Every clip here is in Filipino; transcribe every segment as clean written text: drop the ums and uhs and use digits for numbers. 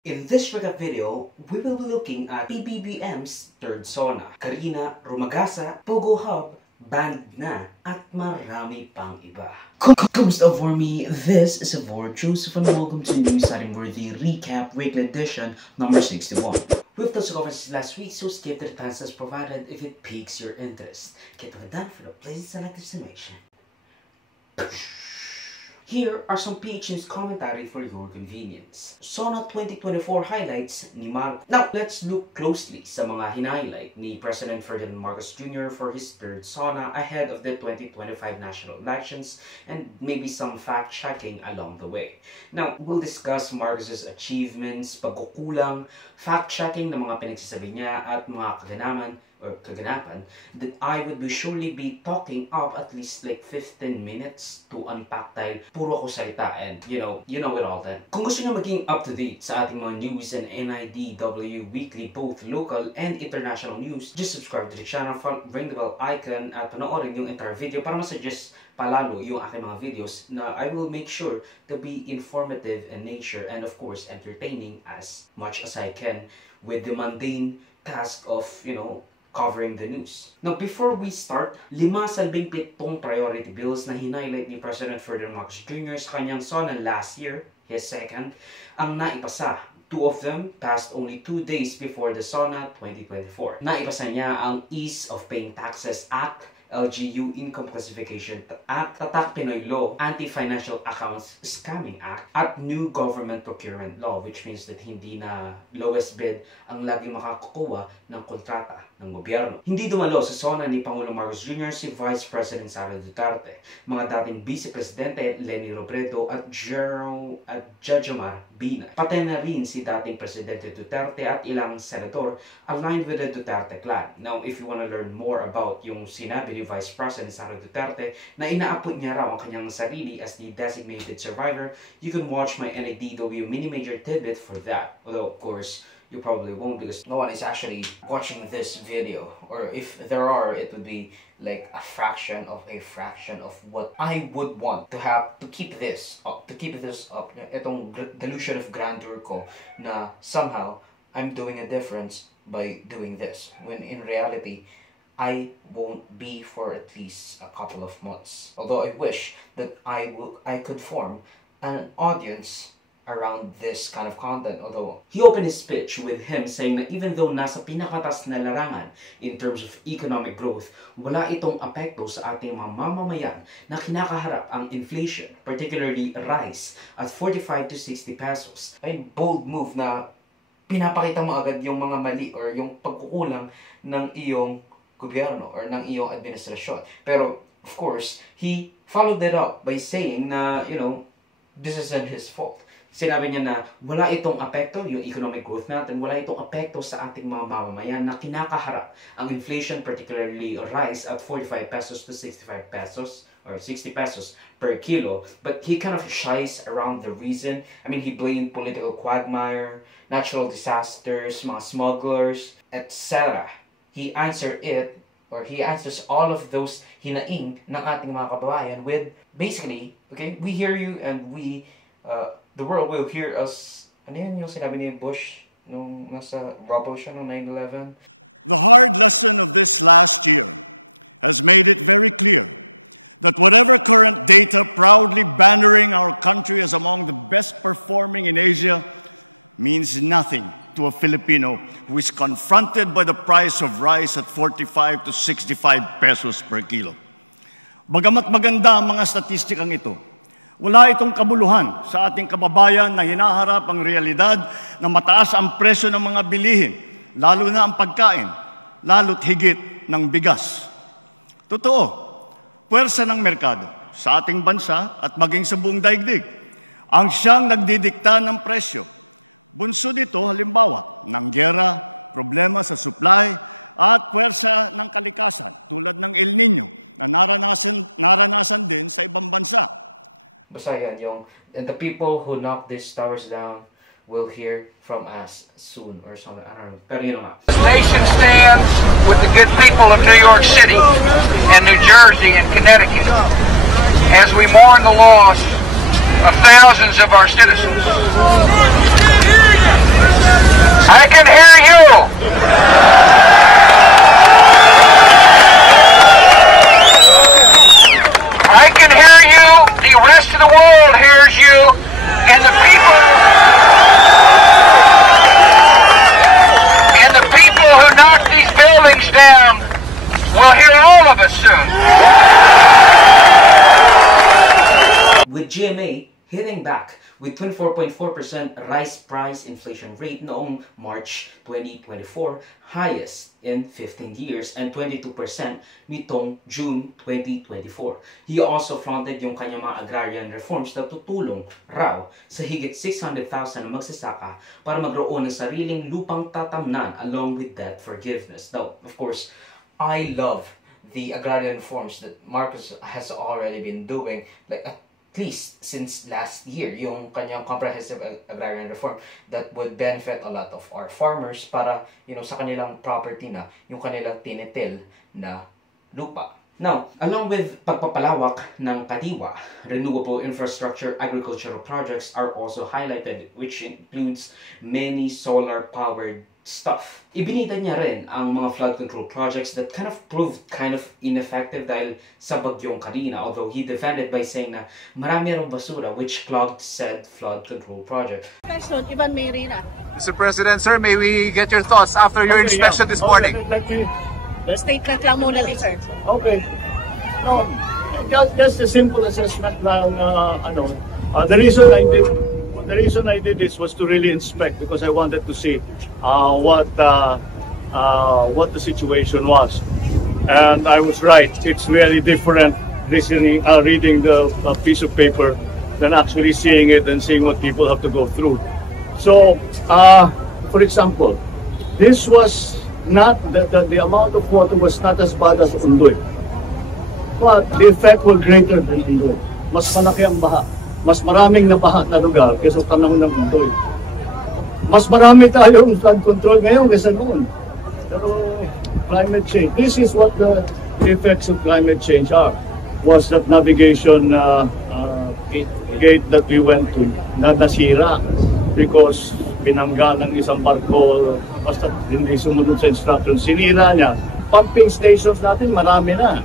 In this recap video, we will be looking at PBBM's third SONA, Karina Rumagasa, Pogo Hub, banned na, at marami pang iba. Kamusta for me? This is Avor Joseph and welcome to a new exciting-worthy recap weekly edition number 61. We've touched over this last week, so skip to the timestamps provided if it piques your interest. Get on done for the pleasant selected summation. Here are some PH News commentary for your convenience. SONA 2024 highlights ni Marcos. Now, let's look closely sa mga hinighlight ni President Ferdinand Marcos Jr. for his third SONA ahead of the 2025 national elections and maybe some fact-checking along the way. Now, we'll discuss Marcos's achievements, pagkukulang, fact-checking ng mga pinagsasabi niya at mga kaganapan that I would surely be talking up at least like 15 minutes to unpack dahil puro ako salita and you know it all then. Kung gusto nyo maging up-to-date sa ating mga news and NIDW weekly, both local and international news, just subscribe to the channel, ring the bell icon at panoorin yung entire video para masuggest palalo yung aking mga videos na I will make sure to be informative in nature and of course entertaining as much as I can with the mundane task of, covering the news. Now, before we start, 5-17 priority bills na hinighlight ni President Ferdinand Marcos Jr. sa kanyang SONA last year, his second, ang naipasa. 2 of them passed only 2 days before the SONA 2024. Naipasa niya ang Ease of Paying Taxes Act, LGU Income Classification Act, Tatak Pinoy Law, Anti-Financial Accounts Scamming Act, at New Government Procurement Law, which means that hindi na lowest bid ang lagi makakukuha ng kontrata ng gobyerno. Hindi dumalo sa SONA ni Pangulong Marcos Jr. si Vice President Sara Duterte, mga dating Vice Presidente Leni Robredo at Jejomar Binay. Patay na rin si dating Presidente Duterte at ilang senador aligned with the Duterte clan. Now, if you want to learn more about yung sinabi ni Vice President Sara Duterte na inaapot niya raw ang kanyang sarili as the designated survivor, you can watch my NIDW mini major tidbit for that. Although, of course, you probably won't because no one is actually watching this video. Or if there are, it would be like a fraction of what I would want to have to keep this up. Itong delusion of grandeur ko na somehow I'm doing a difference by doing this. When in reality, I won't be for at least a couple of months. Although I wish that I could form an audience around this kind of content. Although he opened his speech with him saying that even though nasa pinakatas na larangan in terms of economic growth, wala itong apekto sa ating mga mamamayan na kinakaharap ang inflation, particularly rice at 45 to 60 pesos. Ay bold move na pinapakita mo agad yung mga mali or yung pagkukulang ng iyong gobyerno or ng iyong administrasyon. Pero, of course, he followed that up by saying na, this isn't his fault. Sinabi niya na wala itong apekto, yung economic growth natin, wala itong apekto sa ating mga mamamayan na kinakaharap ang inflation, particularly rice at 45 pesos to 65 pesos or 60 pesos per kilo. But he kind of shies around the reason. I mean, he blamed political quagmire, natural disasters, mga smugglers, etc. He answers all of those hinaing ng ating mga kababayan with basically, okay, we hear you and the world will hear us. Ano yan yung sinabi ni Bush nung nasa rubble siya nung 9/11? The hard lesson of this last year has made it very clear that whatever current data proudly bannering our country as among the best performing in Asia means nothing to a Filipino who is confronted by the price of rice at 45 to 65 pesos per kilo. Bagamat maganda ang mga statistikang ito, wala itong kabuluhan sa ating kababayan na hinaharap ang realidad na mataas ang presyo ng mga bilihin, lalo na ang pagkain, lalo't higit ng bigas. Totoo, puwersa ng merkado sa ating bansa at maging sa buong daigdig ang siyang nagdidikta ng presyo. Bunso dito, halimbawa, ng giyera, problema sa supply, at puwersa ng kalikasan, tulad ng El Nino, na naranasan din sa ibang bansa. Basta yan, and the people who knock these towers down will hear from us soon or something. I don't know. Pero yun nga. The nation stands with the good people of New York City and New Jersey and Connecticut as we mourn the loss of thousands of our citizens. you. I can hear you. The rest of the world hears you. And the people who knocked these buildings down will hear all of us soon. With GMA hitting back with 24.4% rise price inflation rate noong March 2024, highest in 15 years, and 22% nitong June 2024. He also flaunted yung kanyang mga agrarian reforms na tutulong raw sa higit 600,000 na magsasaka para magroon ng sariling lupang tatamnan along with debt forgiveness. Now, of course, I love the agrarian reforms that Marcos has already been doing, like at least since last year, yung kanyang comprehensive agrarian reform that would benefit a lot of our farmers para, sa kanilang property na, yung kanilang tinitil na lupa. Now, along with pagpapalawak ng kadiwa, renewable infrastructure agricultural projects are also highlighted, which includes many solar-powered stuff. Ibinida niya rin ang mga flood control projects that proved ineffective dahil sa bagyong Karina, although he defended by saying na marami raw basura which clogged said flood control project. Person, Ivan Mayrina. Mr. President, sir, may we get your thoughts after your inspection this morning? Statement lang muna, sir. Okay. No, just a simple assessment lang. The reason I did this was to really inspect because I wanted to see what the situation was, and I was right. It's really different reading the piece of paper than actually seeing it and seeing what people have to go through. So, for example, this was not the amount of water was not as bad as Undoy, but the effect was greater than Undoy. Mas malaki ang baha. Mas maraming nabaha na lugar kaysa tanang ng Undoy. Mas marami tayong flood control ngayon kaysa noon. Pero climate change, this is what the effects of climate change are. Was that navigation gate that we went to na nasira because pinangga ng isang barko basta hindi sumunod sa instruction, sinira niya. Pumping stations natin marami na.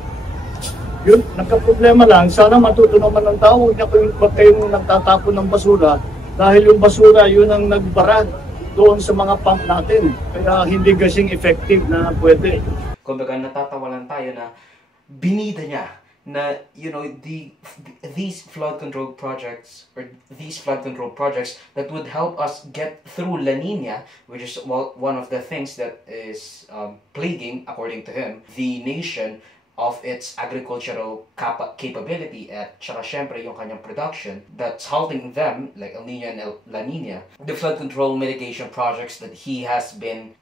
Yun, nagka-problema lang, sana matuto naman ng tao, huwag kayong nagtatapon ng basura dahil yung basura yun ang nagbarad doon sa mga pump natin. Kaya hindi kasing effective na pwede. Kumbaga natatawa lang tayo na binida niya na, these flood control projects that would help us get through La Nina, which is one of the things that is plaguing, according to him, the nation of its agricultural capability at saka syempre yung kanyang production that's halting them like El Nino and La Nina. The flood control mitigation projects that he has been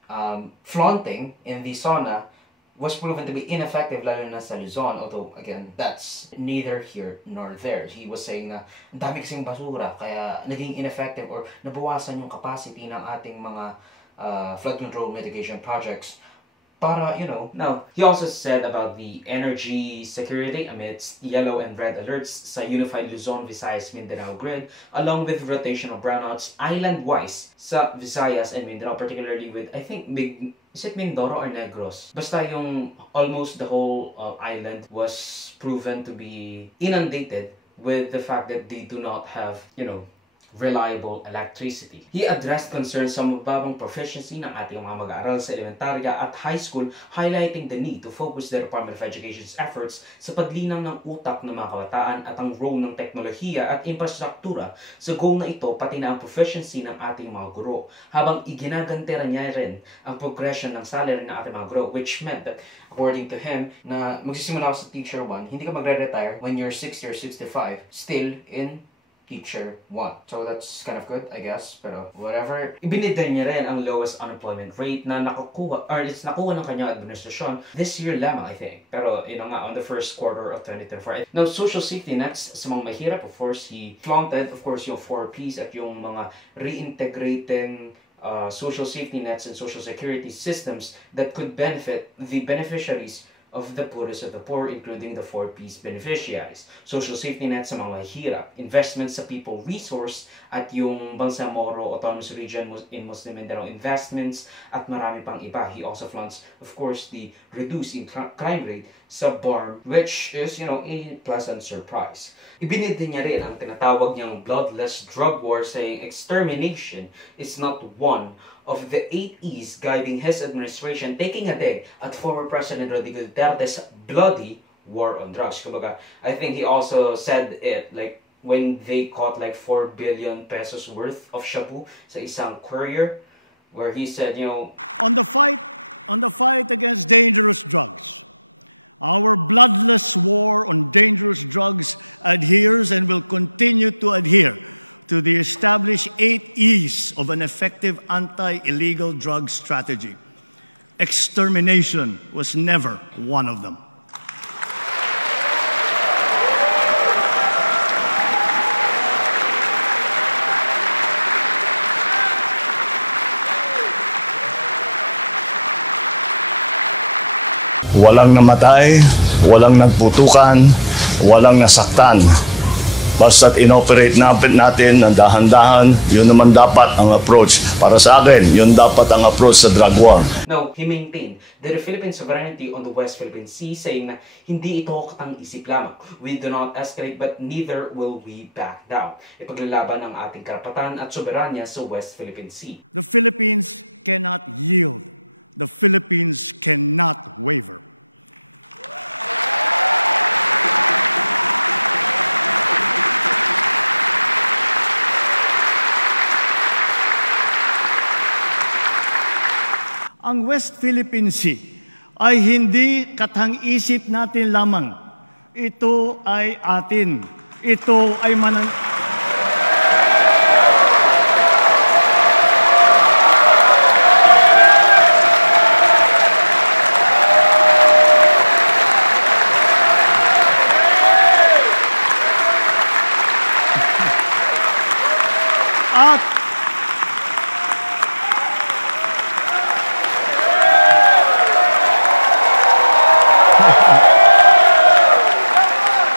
flaunting in the SONA was proven to be ineffective lalo na sa Luzon, although again that's neither here nor there. He was saying na ang dami kasing basura kaya naging ineffective or nabawasan yung capacity ng ating mga flood control mitigation projects. Para, Now, he also said about the energy security amidst yellow and red alerts sa Unified Luzon, Visayas, Mindanao grid, along with rotational brownouts island-wise sa Visayas and Mindanao, particularly with, I think, is it Mindoro or Negros? Basta yung almost the whole island was proven to be inundated with the fact that they do not have, reliable electricity. He addressed concerns sa mababang proficiency ng ating mga mag-aaral sa elementarya at high school, highlighting the need to focus the Department of Education's efforts sa paglinang ng utak ng mga kabataan at ang role ng teknolohiya at infrastruktura sa goal na ito pati na ang proficiency ng ating mga guro, habang iginagantera niya rin ang progression ng salary ng ating mga guro, which meant that, according to him, na magsisimula ako sa Teacher 1, hindi ka magre-retire when you're 60 or 65, still in Teacher 1. So that's kind of good, I guess. Pero whatever. Ibinigay niya rin ang lowest unemployment rate na nakuha ng kanyang administrasyon this year lamang, I think. Pero yun nga, on the first quarter of 2024. Now, social safety nets sa mga mahirap, of course, he flaunted, of course, yung 4Ps at yung mga reintegrating social safety nets and social security systems that could benefit the beneficiaries of the poorest of the poor, including the 4Ps beneficiaries, social safety net sa mga mahihirap, investments sa people resource at yung Bangsamoro Autonomous Region in Muslim Mindanao investments at marami pang iba. He also flaunts, of course, the reduce in crime rate sa BARM, which is, a pleasant surprise. Ibinid din niya rin ang tinatawag niyang bloodless drug war, saying extermination is not one of the 8 E's guiding his administration, taking a dig at former President Rodrigo Duterte's bloody war on drugs. Kumbaga, I think he also said it like when they caught like 4 billion pesos worth of shabu sa isang courier, where he said, on the fight against dangerous drugs, our bloodless war on dangerous drugs adheres and will continue to adhere to the established 8 E's of an effective anti-illegal drug strategy. Extermination was never one of them. Walang namatay, walang nagputukan, walang nasaktan. Basta't inoperate natin ng dahan-dahan, yun naman dapat ang approach. Para sa akin, yun dapat ang approach sa drug war. Now, he maintained that the Philippine sovereignty on the West Philippine Sea, saying na hindi ito katang-isip lamang. We do not escalate but neither will we back down. Ipaglalaban ang ating karapatan at soberanya sa West Philippine Sea. The Philippines cannot yield. The Philippines cannot waver. Ang West Philippine Sea ay hindi katang-isip natin lamang. Ito ay atin. Ito ay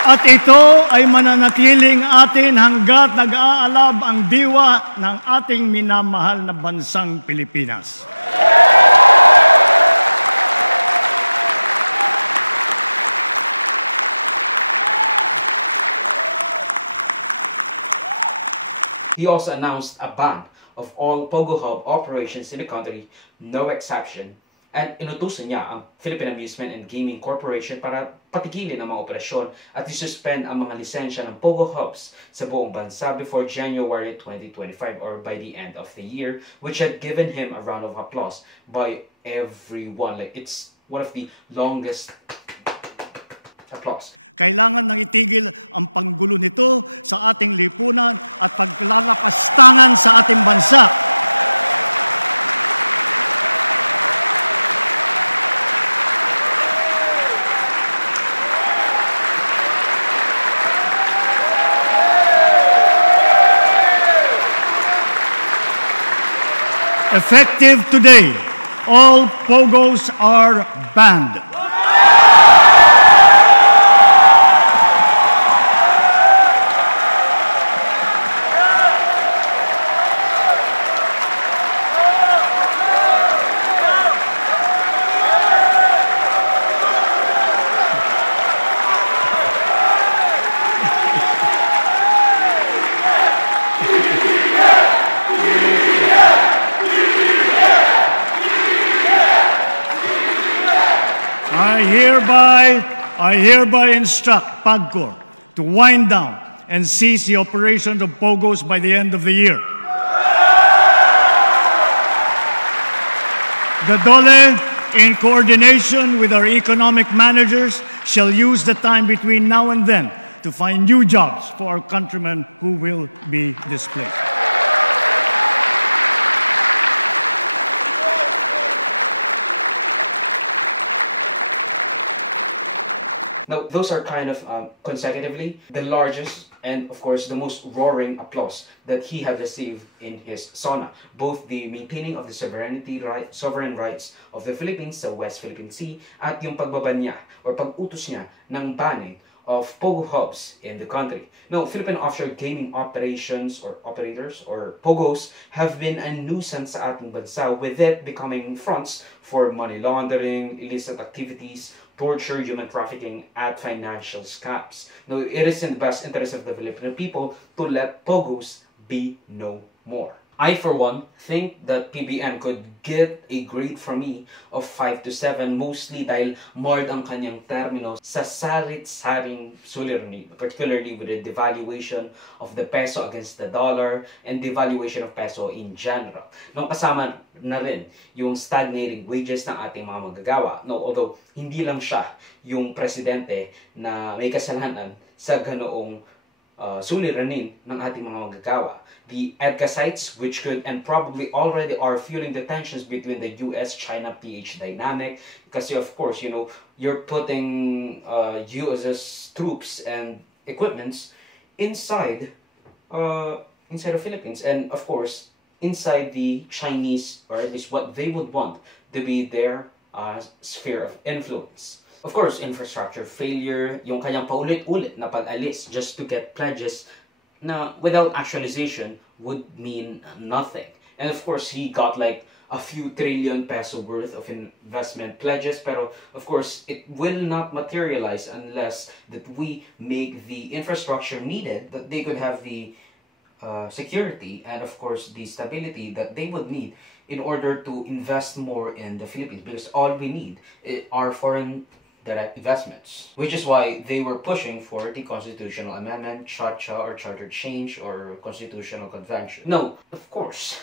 At ito ay mananatiling atin hanggat nag-aalab ang diwa ng ating minamahal na bansang Pilipinas. He also announced a ban of all Pogo Hub operations in the country, no exception, and inutusan niya ang Philippine Amusement and Gaming Corporation para patigilin ang mga operasyon at isuspend ang mga lisensya ng Pogo Hubs sa buong bansa before January 2025 or by the end of the year, which had given him a round of applause by everyone. Like, it's one of the longest applause. Kailangan nang itigil ang panggulo nito sa ating lipunan at paglalapastangan sa ating bansa. Effective today, all Pogos are banned. I hereby instruct PAGCOR to wind down and cease the operations of Pogos by the end of the year. The DOLE, in coordination with our economic managers, shall use the time between now and then to find new jobs for our countrymen who will be displaced. Now, those are kind of consecutively the largest and of course the most roaring applause that he had received in his SONA. Both the maintaining of the sovereign rights of the Philippines sa West Philippine Sea at yung pagbaba niya or pag-utos niya ng banning of Pogo hubs in the country. Now, Philippine offshore gaming operations or operators or Pogos have been a nuisance sa ating bansa, with it becoming fronts for money laundering, illicit activities, torture, human trafficking, at financial scams. Now, it is in the best interest of the Filipino people to let Pogos be no more. I, for one, think that PBM could get a grade from me of 5 to 7, mostly dahil marred ang kanyang termino sa sarit-saring suliranin, particularly with the devaluation of the peso against the dollar and devaluation of peso in general. Nung kasama na rin yung stagnating wages ng ating mga manggagawa. No, although hindi lang siya yung presidente na may kasalanan sa ganoong suliranin ng ating mga manggagawa. The EDCA sites, which could and probably already are fueling the tensions between the US-China PH dynamic, because of course, you know, you're putting US's troops and equipments inside inside the Philippines, and of course inside the Chinese, or at least what they would want to be their sphere of influence. Of course, infrastructure failure, yung kanyang paulit-ulit na pag-alis just to get pledges na without actualization would mean nothing. And of course, he got like a few trillion peso worth of investment pledges, pero of course, it will not materialize unless that we make the infrastructure needed, that they could have the security and of course the stability that they would need in order to invest more in the Philippines, because all we need are foreign direct investments, which is why they were pushing for the constitutional amendment, CHA or charter change or constitutional convention. No, of course,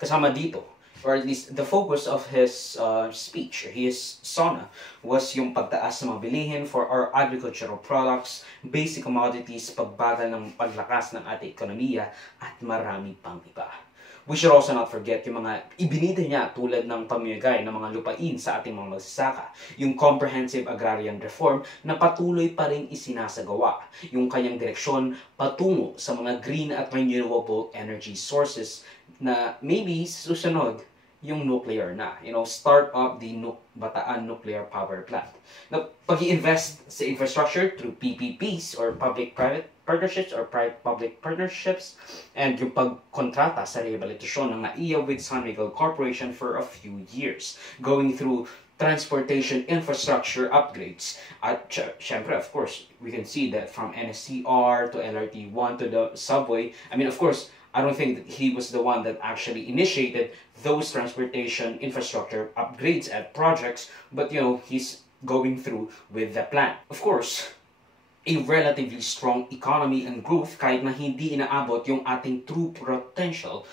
kasama dito, or at least the focus of his speech, his SONA, was yung pagtaas ng mga bilihin for our agricultural products, basic commodities, pagbagal ng paglakas ng ating ekonomiya, at marami pang iba. We should also not forget yung mga ibinida niya tulad ng pamimigay ng mga lupain sa ating mga magsasaka, yung comprehensive agrarian reform na patuloy pa rin isinasagawa, yung kanyang direksyon patungo sa mga green at renewable energy sources na maybe susunod yung nuclear na, you know, start up the Bataan Nuclear Power Plant. Now, pag-i-invest sa infrastructure through PPPs or public-private partnerships or private-public partnerships, and yung pagkontrata sa rehabilitasyon ng NAIA with San Miguel Corporation for a few years, going through transportation infrastructure upgrades. At syempre, of course, we can see that from NSCR to LRT1 to the subway. I mean, of course, I don't think that he was the one that actually initiated those transportation infrastructure upgrades and projects, but you know, he's going through with the plan. Of course, a relatively strong economy and growth kahit na hindi inaabot yung ating true potential,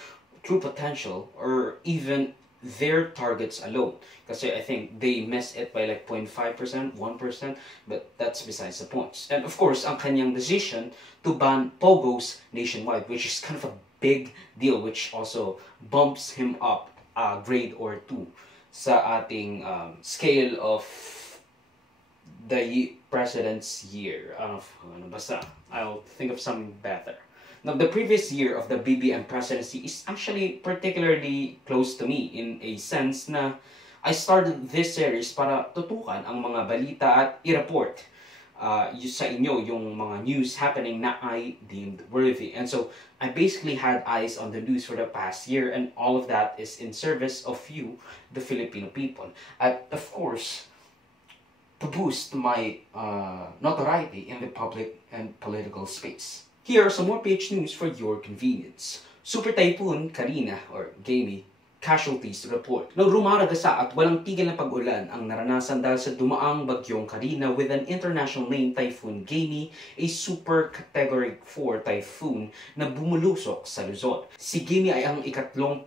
or even their targets alone. Kasi I think they missed it by like 0.5%, 1%, but that's besides the point. And of course, ang kanyang decision to ban Pogos nationwide, which is kind of a big deal, which also bumps him up a grade or 2 sa ating scale of the president's year. I'll think of something better. Now, the previous year of the BBM presidency is actually particularly close to me in a sense na I started this series para tutukan ang mga balita at i-report sa inyo yung mga news happening na I deemed worthy. And so, I basically had eyes on the news for the past year, and all of that is in service of you, the Filipino people. At of course, to boost my notoriety in the public and political space. Here are some more PH news for your convenience. Super Typhoon Karina, or Gamey, casualties report. No, rumaragasa at walang tigil na pag-ulan ang naranasan dahil sa dumaang bagyong Karina with an international name Typhoon Gamey, a super category 4 typhoon na bumulusok sa Luzon. Si Gamey ay ang ikatlong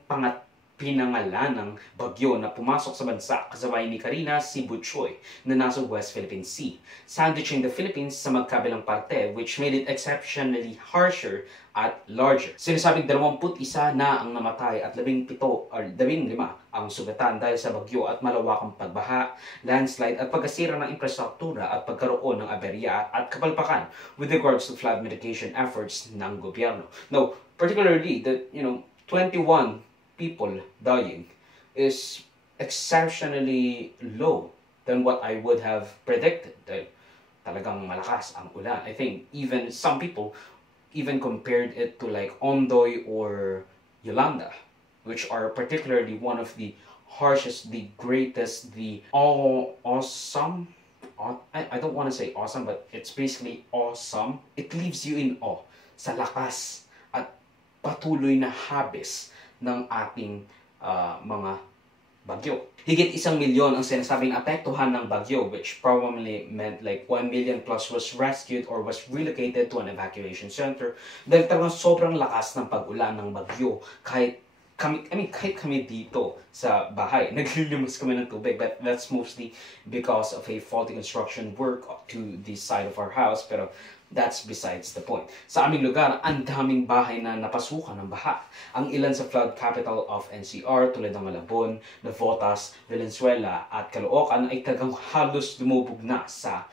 pinangalan ng bagyo na pumasok sa bansa kasabay ni Karina si Butchoy na nasa West Philippine Sea, sandwiching the Philippines sa magkabilang parte, which made it exceptionally harsher at larger. Sinasabing 21 na ang namatay at 15 ang sugatan dahil sa bagyo at malawakang pagbaha, landslide at pagkasira ng infrastruktura at pagkaroon ng aberya at kapalpakan with regards to flood mitigation efforts ng gobyerno. Now, particularly the 21 people dying is exceptionally low than what I would have predicted. Dahil talagang malakas ang ulan. I think even some people even compared it to like Ondoy or Yolanda, which are particularly one of the harshest, the greatest, the awesome. I don't want to say awesome, but it's basically awesome. It leaves you in awe sa lakas at patuloy na habis ng ating mga bagyo. Higit 1 milyon ang sinasabing apektuhan ng bagyo, which probably meant like 1 million plus was rescued or was relocated to an evacuation center. Dahil talagang sobrang lakas ng pag-ulan ng bagyo. Kahit kami dito sa bahay, naglilimus kami ng tubig, but that's mostly because of a faulty construction work to the side of our house. Pero that's besides the point. Sa aming lugar, ang daming bahay na napasukan ng baha. Ang ilan sa flood capital of NCR tulad ng Malabon, Navotas, Valenzuela at Caloocan ay talagang halos lumubog na sa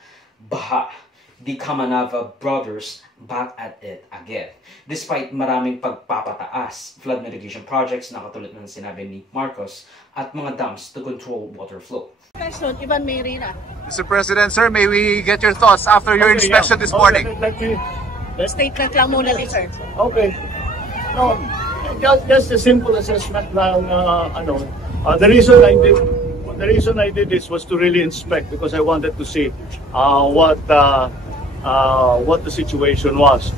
baha. The Kamanava brothers back at it again. Despite maraming pagpapataas, flood mitigation projects na katulad ng sinabi ni Marcos at mga dams to control water flow. Question, Ivan Mayrina. Mr. President, sir, may we get your thoughts after your inspection this morning? Statement lang muna, sir. Okay. No, just a simple assessment lang. The reason I did this was to really inspect because I wanted to see what the situation was,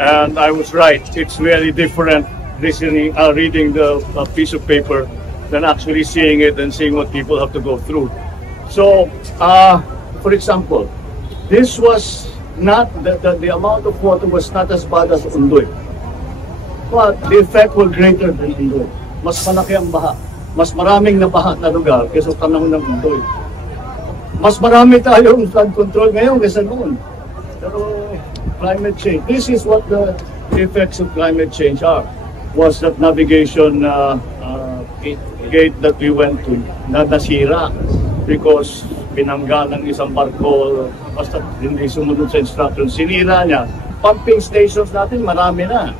and I was right. It's really different reading the piece of paper than actually seeing it and seeing what people have to go through. So, for example, this was not, the amount of water was not as bad as Ondoy. But the effect was greater than Ondoy. Mas malaki ang baha. Mas maraming nabaha na lugar kaysa tanang ng Ondoy. Mas marami tayong flood control ngayon kaysa noon. Pero climate change, this is what the effects of climate change are. Was that navigation gate that we went to na nasira because pinangga ng isang barko basta hindi sumunod sa instruction, sinira niya. Pumping stations natin marami na.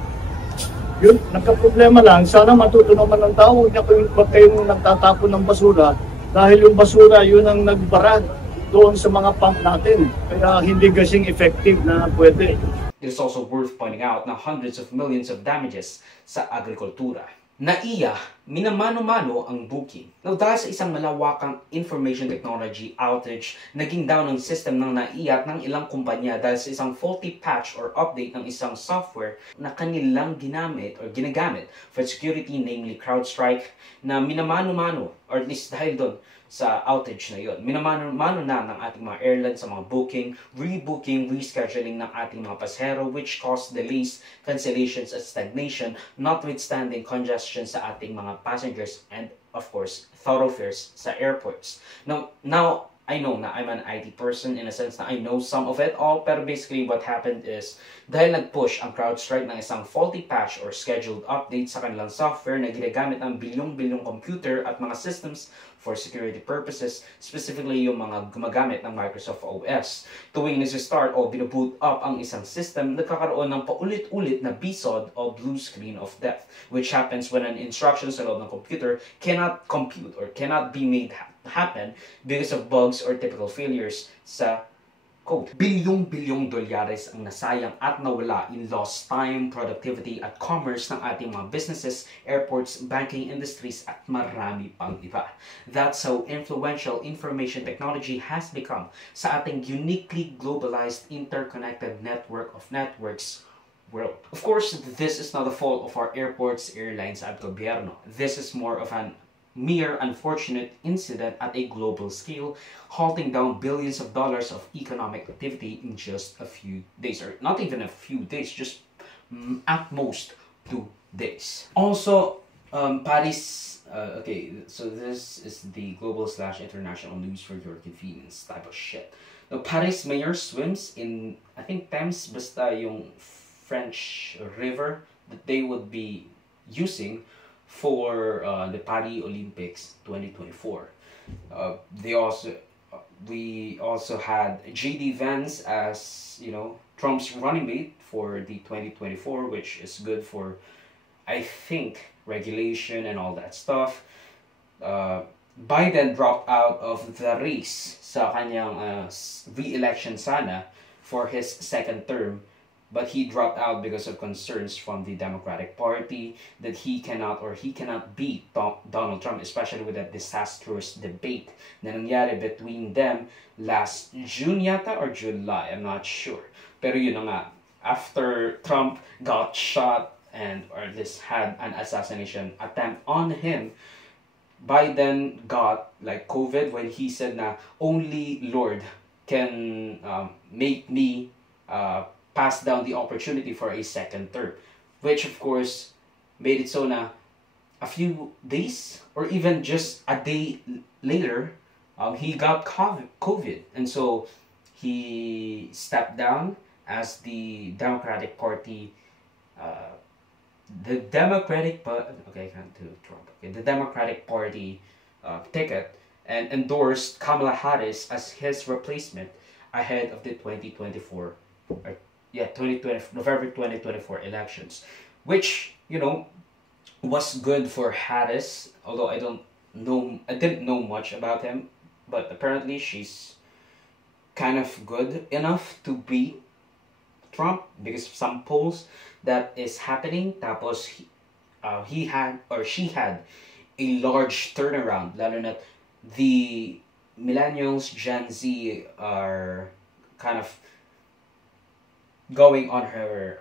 Yun, nagka-problema lang, sana matuto naman ng tao, huwag kayong nagtatapon ng basura dahil yung basura yun ang nagbarag doon sa mga pump natin. Kaya hindi kasing effective na pwede. It is also worth pointing out na hundreds of millions of damages sa agrikultura. NAIA, minamano-mano ang booking. Now, dahil sa isang malawakang information technology outage, naging down ang system ng NAIA at ng ilang kumpanya dahil sa isang faulty patch or update ng isang software na kanilang ginagamit for security, namely CrowdStrike, na minamano-mano, or at least dahil doon sa outage na yun. Minamano-mano na ng ating mga airlines sa mga booking, rebooking, rescheduling ng ating mga pasahero, which caused delays, cancellations, at stagnation, notwithstanding congestion sa ating mga passengers and, of course, thoroughfares sa airports. Now I know na I'm an IT person in a sense na I know some of it all, pero basically what happened is dahil nag-push ang CrowdStrike ng isang faulty patch or scheduled update sa kanilang software na ginagamit ang bilyong-bilyong computer at mga systems for security purposes, specifically yung mga gumagamit ng Microsoft OS. Tuwing nag-start o binaboot up ang isang system, nagkakaroon ng paulit-ulit na BSOD o blue screen of death, which happens when an instruction sa loob ng computer cannot compute or cannot be made happen because of bugs or typical failures sa code. Bilyong-bilyong dolyares ang nasayang at nawala in lost time, productivity at commerce ng ating mga businesses, airports, banking industries at marami pang iba. That's how influential information technology has become sa ating uniquely globalized interconnected network of networks world. Of course, this is not the fault of our airports, airlines at gobyerno. This is more of an mere unfortunate incident at a global scale, halting down billions of dollars of economic activity in just a few days, or not even a few days, just at most 2 days. Also, Paris Okay, so this is the global / international news for your convenience type of shit. Now, Paris mayor swims in, I think, Thames, basta yung French river that they would be using for the Paris Olympics 2024. We also had J.D. Vance as, Trump's running mate for the 2024, which is good for, I think, regulation and all that stuff. Biden dropped out of the race sa kanyang re-election sana for his second term, but he dropped out because of concerns from the Democratic Party that he cannot beat Donald Trump, especially with that disastrous debate na nangyari between them last June yata or July, I'm not sure. Pero yun na nga, after Trump got shot or at least had an assassination attempt on him, Biden got like COVID when he said na only Lord can make me pass down the opportunity for a second term, which of course made it so na a few days or even just a day later, he got COVID, and so he stepped down as the Democratic Party. The Democratic Party ticket, and endorsed Kamala Harris as his replacement ahead of the 2024 November 2024 elections, which was good for Harris, although I didn't know much about him, but apparently she's kind of good enough to beat Trump because of some polls that is happening. Tapos she had a large turnaround, lalo na the millennials, Gen Z are kind of going on her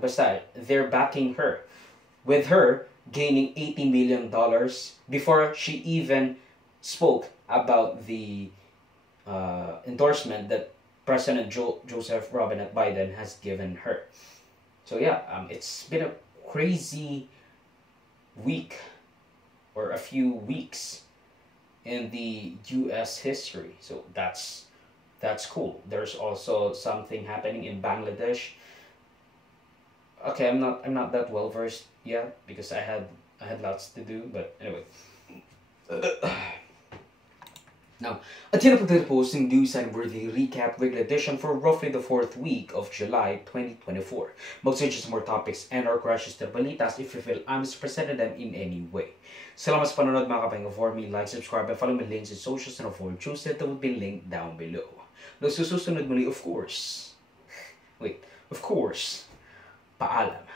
basta they're backing her, with her gaining $80 million before she even spoke about the endorsement that President Joseph Robinette Biden has given her. So yeah, it's been a crazy week or a few weeks in the U.S. history. So that's cool. There's also something happening in Bangladesh. Okay, I'm not that well versed yet because I had lots to do. But anyway. Now, atin na pagtatapos ng news and worthy recap weekly edition for roughly the 4th week of July 2024. Mag-suggest more topics and our crushes to balitas if you feel I'm misrepresented them in any way. Salamat sa panonood mga kapahinga. For me, like, subscribe, and follow my links in socials and avoid choose that will be linked down below. Nagsusunod muli, of course, paalam.